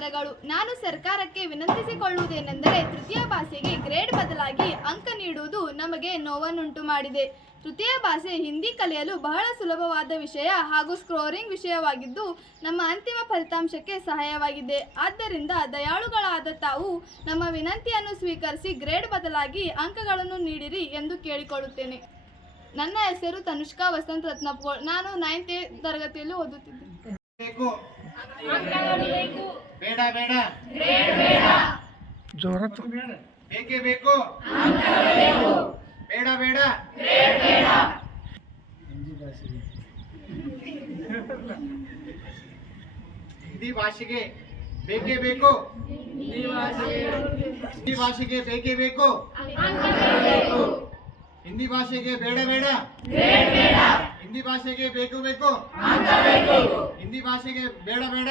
ನಮಸ್ಕಾರಗಳು. ನಾನು ಸರ್ಕಾರಕ್ಕೆ ವಿನಂತಿಸಿಕೊಳ್ಳುವುದೇನೆಂದರೆ ತೃತೀಯ ಭಾಷೆಗೆ ಗ್ರೇಡ್ ಬದಲಾಗಿ ಅಂಕ ನೀಡುವುದು ನಮಗೆ ನೋವನ್ನುಂಟು ಮಾಡಿದೆ. ತೃತೀಯ ಭಾಷೆ ಹಿಂದಿ ಕಲಿಯಲು ಬಹಳ ಸುಲಭವಾದ ವಿಷಯ ಹಾಗೂ ಸ್ಕೋರಿಂಗ್ ವಿಷಯವಾಗಿದ್ದು ನಮ್ಮ ಅಂತಿಮ ಫಲಿತಾಂಶಕ್ಕೆ ಸಹಾಯವಾಗಿದೆ. ಆದ್ದರಿಂದ ದಯಾಳುಗಳಾದ ತಾವು ನಮ್ಮ ವಿನಂತಿಯನ್ನು ಸ್ವೀಕರಿಸಿ ಗ್ರೇಡ್ ಬದಲಾಗಿ ಅಂಕಗಳನ್ನು ನೀಡಿರಿ ಎಂದು ಕೇಳಿಕೊಳ್ಳುತ್ತೇನೆ. ನನ್ನ ಹೆಸರು ತನುಷ್ಕಾ ವಸಂತ ರತ್ನಪೋಳ್. ನಾನು 9th ತರಗತಿಯಲ್ಲಿ ಓದುತ್ತಿದ್ದೆ. ಬೇಡ ಬೇಡ ಜೋರತ್ತು ಬೇಕೇ ಬೇಕು ಬೇಡ ಬೇಡ ಹಿಂದಿ ಭಾಷೆಗೆ ಬೇಕೇ ಬೇಕು ಹಿಂದಿ ಭಾಷೆಗೆ ಬೇಕೇ ಬೇಕು ಹಿಂದಿ ಭಾಷೆಗೆ ಬೇಡ ಬೇಡ ಹಿಂದಿ ಭಾಷೆಗೆ ಬೇಕು ಬೇಕು ಹಿಂದಿ ಭಾಷೆಗೆ ಬೇಡ ಬೇಡ